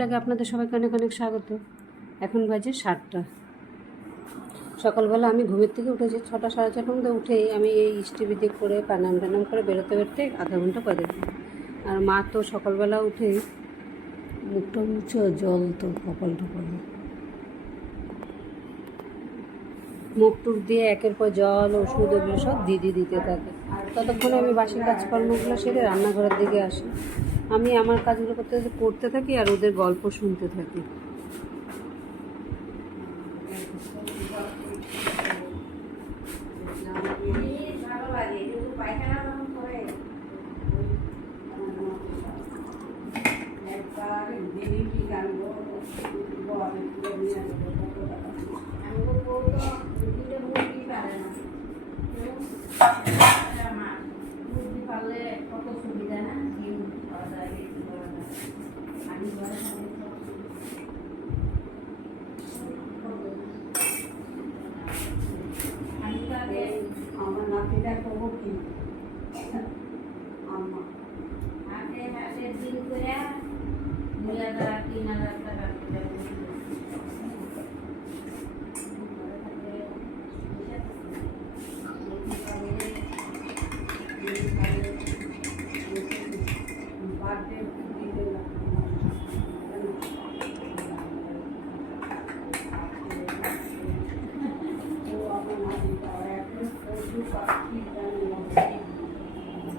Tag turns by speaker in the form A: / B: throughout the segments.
A: লাগে আপনাদের সবাইকে অনেক অনেক স্বাগত। এখন বাজে সাতটা। সকালবেলা আমি ঘুমের থেকে উঠেছি, ছটা সাড়ে ছটার মধ্যে উঠেই আমি এই ইস্টিভিতে করে প্রাণাম টানাম করে বেরোতে বেরোতে আধা ঘণ্টা দিই আর মা তো সকালবেলা উঠেই মুখটা মুছে জল তো কপাল টপাল মুখ টুক দিয়ে একের পর জল, ওষুধ ওগুলো সব দিদি দিতে থাকে। ততক্ষণে আমি বাসের কাজকর্মগুলো সেরে রান্নাঘরের দিকে আসি। আমি আমার কাজগুলো করতে করতে থাকি আর ওদের গল্প শুনতে থাকি।
B: আমার নাতিটা করব কি? আম্মা।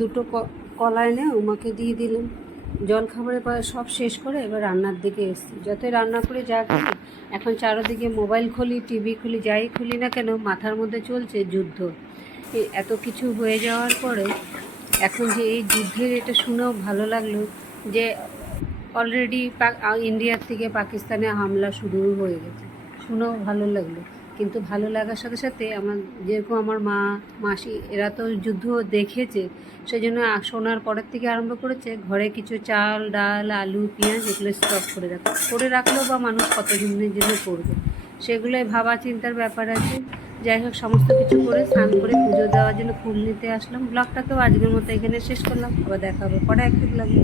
A: দুটো কলা এনে উমাকে দিয়ে দিলাম। জল খাবারের পর সব শেষ করে এবার রান্নার দিকে এসেছি। যতই রান্না করে যা এখন চারোদিকে মোবাইল খুলি, টিভি খুলি, যাই খুলি না কেন মাথার মধ্যে চলছে যুদ্ধ। এত কিছু হয়ে যাওয়ার পরে এখন যে এই যুদ্ধের এটা শুনেও ভালো লাগল যে অলরেডি ইন্ডিয়ার থেকে পাকিস্তানে হামলা শুরু হয়ে গেছে। শুনেও ভালো লাগল। কিন্তু ভালো লাগার সাথে সাথে আমার, যেরকম আমার মা, মাসি, এরা তো যুদ্ধ দেখেছে সেই জন্য শোনার পরের থেকে আরম্ভ করেছে, ঘরে কিছু চাল, ডাল, আলু, পেঁয়াজ, এগুলো স্টক করে রাখে, করে রাখলেও বা মানুষ কত দিনের জন্য করবে। সেগুলোই ভাবা চিন্তার ব্যাপার আছে। যাই হোক, সমস্ত কিছু করে স্নান করে পুজো দেওয়ার জন্য ফুল নিতে আসলাম। ব্লগটাকেও আজকের মতো এখানে শেষ করলাম। আবার দেখা হবে পরে লাগবে